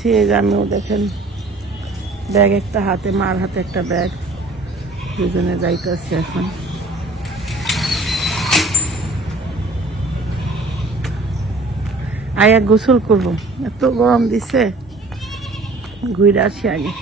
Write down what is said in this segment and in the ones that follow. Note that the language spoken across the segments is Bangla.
যাচ্ছি। এই যে আমিও দেখেন ব্যাগ একটা হাতে, মার হাতে একটা ব্যাগ, দুজনে যাইতেছি এখন। আয়া গোসল করব, এত গরম দিছে, ঘুরে আসি আগে।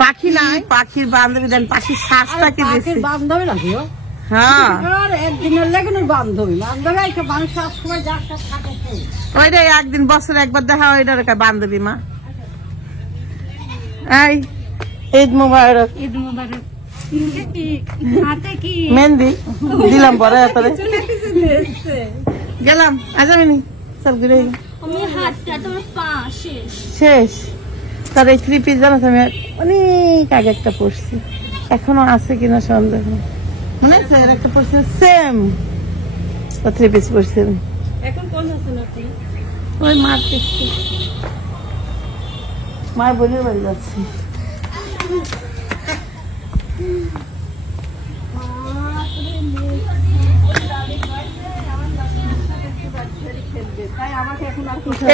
পাখি নাই, পাখির বান্ধবী দেন, পাখির শ্বাসটা কি দিচ্ছে বান্ধবী নাকি? হ্যাঁ একদিনের লেগে বান্ধবী বান্ধবী মানুষ সবসময় যার সাথে থাকে। ওইটাই একদিন বছরে একবার দেখা, ওইটার বান্ধবী মা। এই ঈদ মুবারক। ঈদ মুবারক। মেহেন্দি দিলাম পরে গেলাম, আজামিনি সব ঘুরে শেষ। তার এই 3 পিস জানো আমি অনেক আগে একটা পড়ছি, এখনো আছে কিনা সন্দেহ। মনে আছে এর একটা পড়ছি সেম 3 পিস পড়ছি। এখন কোন আছেন আপনি? ওই মার দেখছি, মার বোনের বাড়ি যাচ্ছি।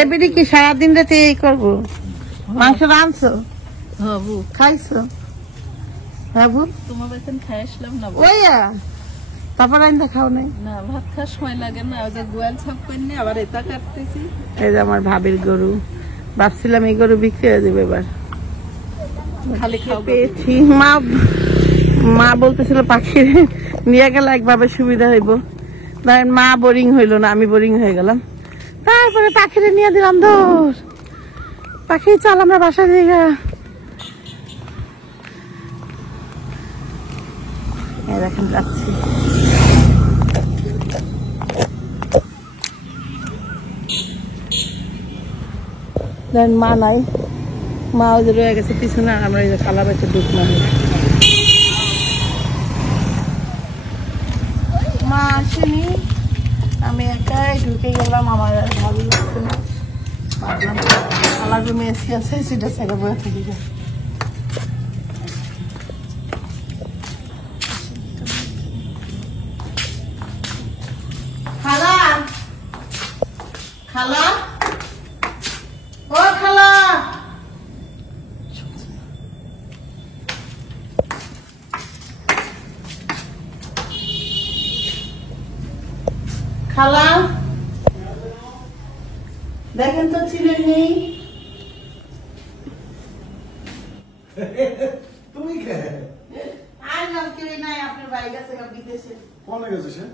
এবারে কি সারাদিন রাতে এই করবো? মাংস রাঁধছো? খাইছো? হ্যাঁ বু, তোমার বেতন খাই আসলাম না। ওইয়া তারপর আইন্দা খাও নাই? না, ভাত খাওয়ার সময় লাগে না, ওই যে গোয়াল ছাপ করে আবার এটা কাটতেছি। এই যে আমার ভাবির গরু, ভাবছিলাম এই গরু বিক্রি হয়ে যাবে এবার, খালি খাও পেয়েছি। মা বলতেছিল পাখি নিয়ে গেলে একভাবে সুবিধা হইব, ধরেন মা বোরিং হইলো না, আমি বোরিং হয়ে গেলাম। তারপরে পাখিরে নিয়ে দিলাম দৌড়, পাখি চাল আমরা বাসা দিয়ে দেখেন যাচ্ছি। মা নাই, মা ওই যে রয়ে গেছে পিছনে, আমরা এই যে কালা বেচে ঢুকলাম। মা আসেনি, আমি একাই ঢুকে গেলাম। আমার ভাবি ভাবলাম আমার রুমে এসি আছে, সেটা সেটা বয়ে থাকি। খালা, খালা, ও খালা, খালা দেখেন তো ছিলেন নেই। তুমি কে? আর নাম কেউ নাই, আপনার বাড়ি গেছে বিদেশে। কোনে গেছে সে?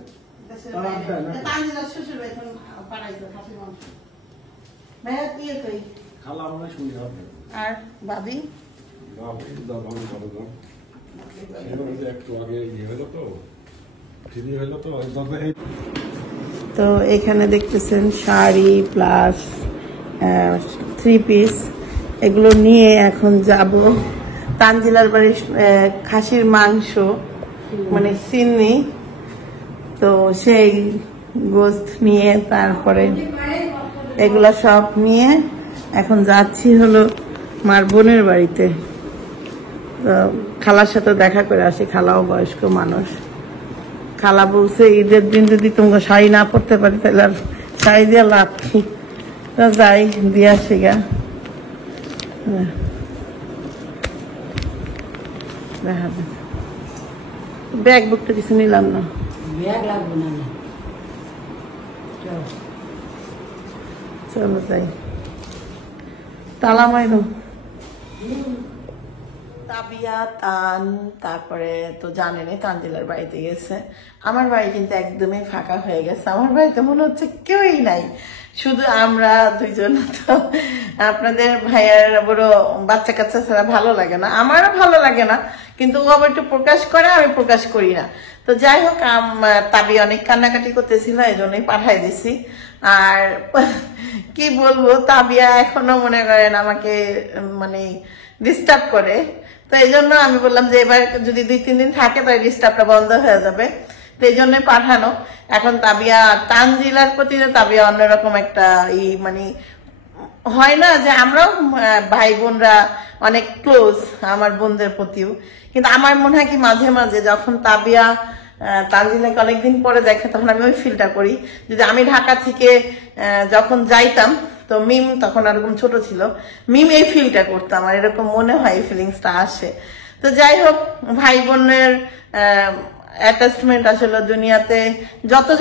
শ্বশুর এখন পাড়াইছে খাসি মাংস। ভাইয়া দিয়ে কই? খালা মনে শুনি হবে। আর ভাবি? একটু আগে ইয়ে হলো তো, ঠিকই হলো তো। তো এখানে দেখতেছেন শাড়ি প্লাস 3 পিস, এগুলো নিয়ে এখন যাব তানজিলার বাড়ির খাসির মাংস, মানে সিন্নি। তো সেই গোস্ত নিয়ে তারপরে এগুলা সব নিয়ে এখন যাচ্ছি হলো মার বোনের বাড়িতে। তো খালার সাথে দেখা করে আসি, খালাও বয়স্ক মানুষ। খালা বলছে ঈদের দিন যদি তোমাকে শাড়ি না পরতে পারি তাহলে আর শাড়ি দিয়ে লাভ কি, তো যাই দিয়ে আসি গা। দেখাবেন ব্যাগ বুক তো কিছু নিলাম না, ব্যাগ লাগবে না। চলো যাই। তালা মাইরো। তাবিয়া তান তারপরে তো জানেনই তানজিলার বাড়িতে গেছে। আমার বাড়ি কিন্তু একদমই ফাঁকা হয়ে গেছে, আমার বাড়িতে মনে হচ্ছে কেউই নাই, শুধু আমরা দুইজন। তো আপনাদের ভাইয়ার বড় বাচ্চা কাচ্চা ছাড়া ভালো লাগে না, আমারও ভালো লাগে না, কিন্তু ও আবার একটু প্রকাশ করে, আমি প্রকাশ করি না। তো যাই হোক, তাবি অনেক কান্নাকাটি করতেছিল, এই জন্যই পাঠাই দিছি। আর কি বলবো, তাবিয়া এখনো মনে করেন আমাকে মানে ডিস্টার্ব করে। তো এই জন্য আমি বললাম যে এবার যদি 2-3 দিন থাকে তাই ডিস্টার্বটা বন্ধ হয়ে যাবে, তো এই জন্যই পাঠানো। এখন তাবিয়া তানজিলার প্রতি তাবিয়া অন্যরকম একটা মানে হয় না যে আমরাও ভাই বোনরা অনেক ক্লোজ আমার বোনদের প্রতিও, কিন্তু আমার মনে হয় কি মাঝে মাঝে যখন তাবিয়া তানজিলাকে অনেকদিন পরে দেখে তখন আমি ওই ফিলটা করি। যদি আমি ঢাকা থেকে যখন যাইতাম তো তো মিম তখন এরকম ছোট ছিল, মিম এই ফিলটা করতো, আমার এরকম মনে হয় এই ফিলিংসটা আসে। তো যাই হোক, ভাই বোনের অ্যাটাচমেন্ট আসলে দুনিয়াতে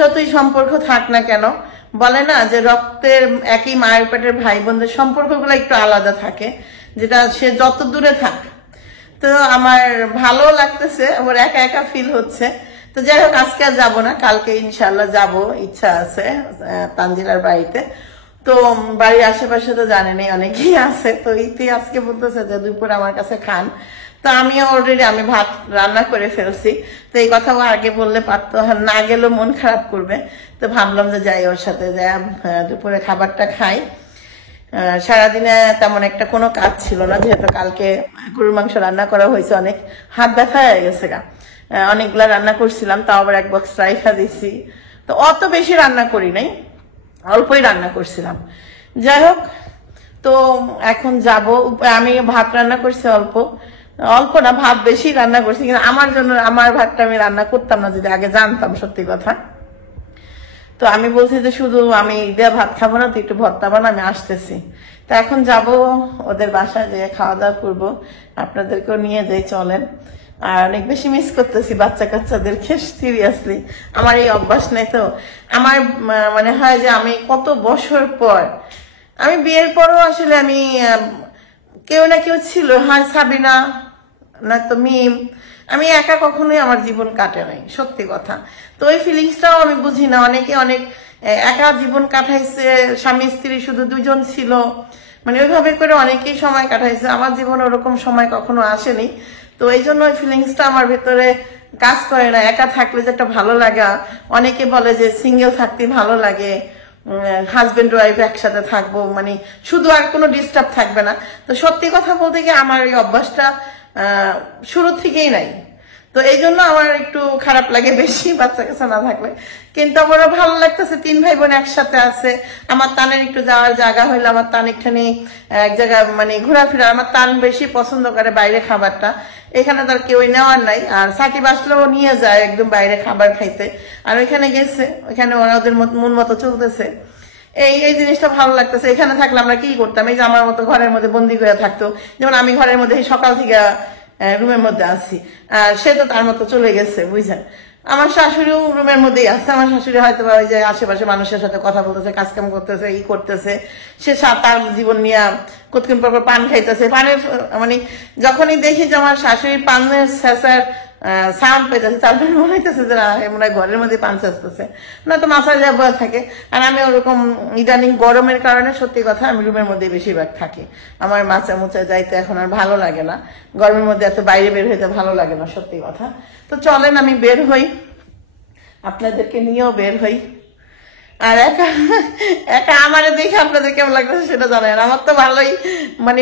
যতই সম্পর্ক থাক না কেন, বলে না যে রক্তের একই মায়ের পেটের ভাই বোনদের সম্পর্কগুলো একটু আলাদা থাকে, যেটা সে যত দূরে থাক। তো আমার ভালো লাগতেছে, আবার একা একা ফিল হচ্ছে। তো যাই হোক, আজকে আর যাবো না, কালকে ইনশাল্লাহ যাব, ইচ্ছা আছে তানজিলার বাড়িতে। তো বাড়ির আশেপাশে তো জানেনই অনেকেই আছে, তো ইতি আজকে বলতেছে যে দুপুর আমার কাছে খান। তো আমিও অলরেডি আমি ভাত রান্না করে ফেলছি, তো এই কথাও আগে বললে পারতো, না গেলেও মন খারাপ করবে। তো ভাবলাম যে যাই ওর সাথে, যাই দুপুরে খাবারটা খাই। সারাদিনে তেমন একটা কোনো কাজ ছিল না, যেহেতু কালকে গরুর মাংস রান্না করা হয়েছে, অনেক হাত ব্যথা হয়ে গেছে গা, অনেকগুলা রান্না করছিলাম, তাও আবার এক বক্স রাইখা দিছি। তো অত বেশি রান্না করি নাই, অল্পই রান্না করছিলাম। যাই হোক, তো এখন যাব। আমি ভাত রান্না করছি অল্প না, ভাত বেশি রান্না করছি, কিন্তু আমার জন্য আমার ভাতটা আমি রান্না করতাম না যদি আগে জানতাম, সত্যি কথা। তো আমি বলছি যে শুধু আমি দেয়া ভাত খাবো না, তো একটু ভর্তা বানা, আমি আসতেছি। তো এখন যাব ওদের বাসায়, যেয়ে খাওয়া দাওয়া করবো, আপনাদেরকেও নিয়ে যাই, চলেন। আর অনেক বেশি মিস করতেছি বাচ্চা কাচ্চাদেরকে, সিরিয়াসলি। আমার এই অভ্যাস নেই, তো আমার মানে হয় যে আমি কত বছর পর, আমি বিয়ের পরও আসলে আমি কেউ না কেউ ছিল, হয় সাবিনা না তো মিম, আমি একা কখনোই আমার জীবন কাটে নাই, সত্যি কথা। তো ওই ফিলিংসটাও আমি বুঝি না, অনেকে অনেক একা জীবন কাটাইছে, স্বামী স্ত্রী শুধু দুজন ছিল, মানে ওইভাবে করে অনেকেই সময় কাটাইছে। আমার জীবনে ওরকম সময় কখনো আসেনি, তো এই জন্য ওই ফিলিংসটা আমার ভেতরে কাজ করে না। একা থাকলে যে একটা ভালো লাগা, অনেকে বলে যে সিঙ্গেল থাকতে ভালো লাগে, হাজবেন্ড ওয়াইফ একসাথে থাকবো, মানে শুধু আর কোনো ডিস্টার্ব থাকবে না। তো সত্যি কথা বলতে গিয়ে আমার এই অভ্যাসটা শুরু থেকেই নাই, তো এই জন্য আমার একটু খারাপ লাগে বেশি বাচ্চা কাছে না থাকলে। কিন্তু আমারও ভালো লাগতেছে, 3 ভাই বোন একসাথে আছে। আমার তানের একটু যাওয়ার জায়গা হইলে, আমার তান একখানি এক জায়গায় মানে ঘোরাফেরা, আমার তান বেশি পছন্দ করে বাইরে খাবারটা, এখানে তার কেউ নেওয়ার নাই। আর সাকিব আসলেও নিয়ে যায় একদম বাইরে খাবার খাইতে, আর ওইখানে গেছে, ওইখানে ওরা ওদের মন মতো চলতেছে। এই জিনিসটা ভালো লাগতেছে। এখানে থাকলে আমরা কি করতাম, এই যে আমার মতো ঘরের মধ্যে বন্দি করে থাকতো, যেমন আমি ঘরের মধ্যে সকাল থেকে রুমের মধ্যে আছি, আর সে তো তার মতো চলে গেছে, বুঝছেন। আমার শাশুড়িও রুমের মধ্যেই আছে, আমার শাশুড়ি হয়তো ওই যে আশেপাশে মানুষের সাথে কথা বলতেছে, কাজকাম করতেছে, ই করতেছে, সে তার জীবন নিয়ে কতক্ষণ পর পান খাইতেছে। পানের মানে যখনই দেখি যে আমার শাশুড়ি পানের শেষার সাউন্ড পেতেছে, তারপরে মনে হইতেছে যে মনে হয় ঘরের মধ্যে পান শেষতেছে, না তো মাথা যা বয়ে থাকে। আর আমি ওরকম ইদানিং গরমের কারণে সত্যি কথা আমি রুমের মধ্যে বেশিরভাগ থাকি, আমার মাচা মুচা যাইতে এখন আর ভালো লাগে না, গরমের মধ্যে এত বাইরে বের হইতে ভালো লাগে না, সত্যি কথা। তো চলেন আমি বের হই, আপনাদেরকে নিয়েও বের হই। আর একা একা আমার দেখে আপনাদের কেমন লাগতেছে সেটা জানেন, আমার তো ভালোই, মানে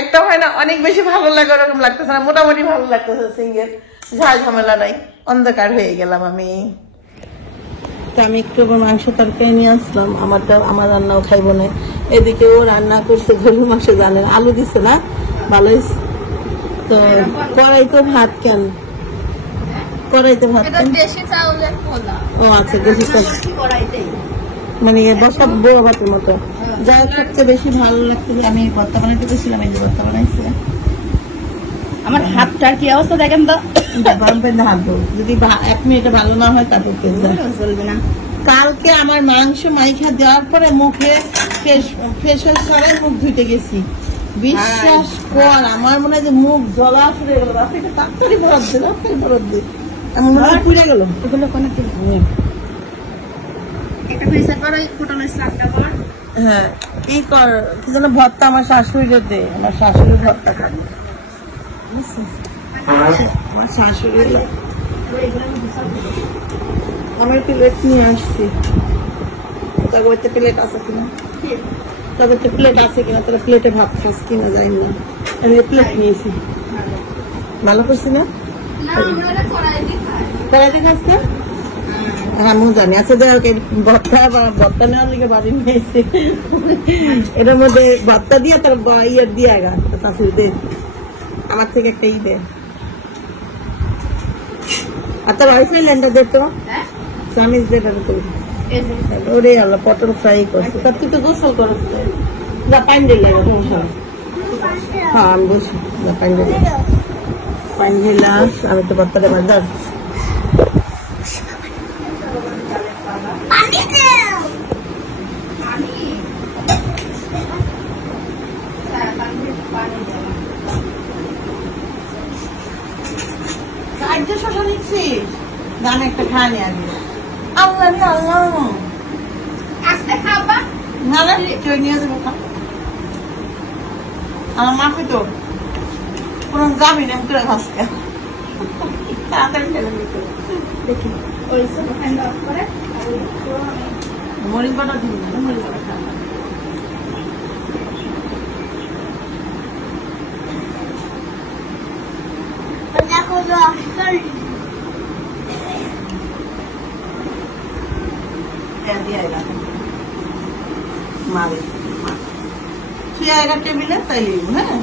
একটা হয় না অনেক বেশি ভালো লাগে ওরকম লাগতেছে না, মোটামুটি ভালো লাগতেছে, সিঙ্গেল, ঝাল ঝামেলা নাই, অন্ধকার হয়ে গেলাম আমি। তো আমি একটু মাংস তরকারি নিয়ে আসলাম, আমার রান্নাও খাইবো না। এদিকে ও রান্না করছে গরুর মাংস, জানেন আলু দিছে না, ভালো হয়েছে। তো কড়াই তো ভাত কেন, কড়াইতে ভাত কেন? ও আচ্ছা, দেশি চাল, মানে বসা বড় ভাতের মতো। যা সবচেয়ে বেশি ভালো লাগছে যে আমি ভর্তা বানাইতে গেছিলাম, এই যে ভর্তা বানাইছে। আমার হাতটার কি অবস্থা দেখেন তো, হাত ধো, যদি 1 মিনিটে ভালো না হয় তারপর চলবে না। কালকে আমার মাংস মাইখা দেওয়ার পরে মুখে ফ্রেশ ছাড়াই মুখ ধুইতে গেছি, বিশ্বাস কর আমার মনে হয় যে মুখ জ্বলা শুরু হয়ে গেল, তাড়াতাড়ি বরফ দে, তাড়াতাড়ি বরফ দে, এমন মনে হয় পুড়ে গেল। এগুলো কোনো হ্যাঁ, কি কর, কি যেন ভর্তা আমার শাশুড়ি দে, আমার শাশুড়ি ভর্তা খাবে, আমার শাশুড়ি। আমার প্লেট নিয়ে আসছি, তবে প্লেট আছে কিনা, তবে প্লেট আছে কিনা, তাহলে প্লেটে ভাত খাস কিনা যাই না, আমি প্লেট নিয়েছি। ভালো করছি না, কড়াইতে খাচ্ছে। হ্যাঁ আমি জানি, আচ্ছা যাই হোক, ভর্তা নেওয়ার লিগে বাড়ি নিয়েছি, এটার মধ্যে ভর্তা দিয়ে তার ইয়ে দিয়ে গা শাশুড়ি দে, আমার থেকে একটা ই দে। আর তোর ওয়াইফাই ল্যান্ডটা দে তো, চামিচ দে, ওরে আল্লাহ, পটল ফ্রাই করছে, তার তুই তো গোসল করছ। যা পানি দিলে হ্যাঁ আমি বলছি যা পানি দিলে পানি দিলাম আমি তো বাচ্চাটা বাজার কার্য শোষণ নিচ্ছি দাম একটা খাওয়া নিয়ে আসবি আল্লাহ রে আল্লাহ আজকে খাবা না না কেউ নিয়ে যাবো আমার মাকে তো কোনো যাবি না করে খাসকে তাড়াতাড়ি খেলে দেখি ওই সব হ্যান্ড অফ করে মরিচ বাটা দিবি না মরিচ বাটা খাওয়া দেখো দিয়ে আইলা মারে তুই আয়গা টেবিলে তাই হ্যাঁ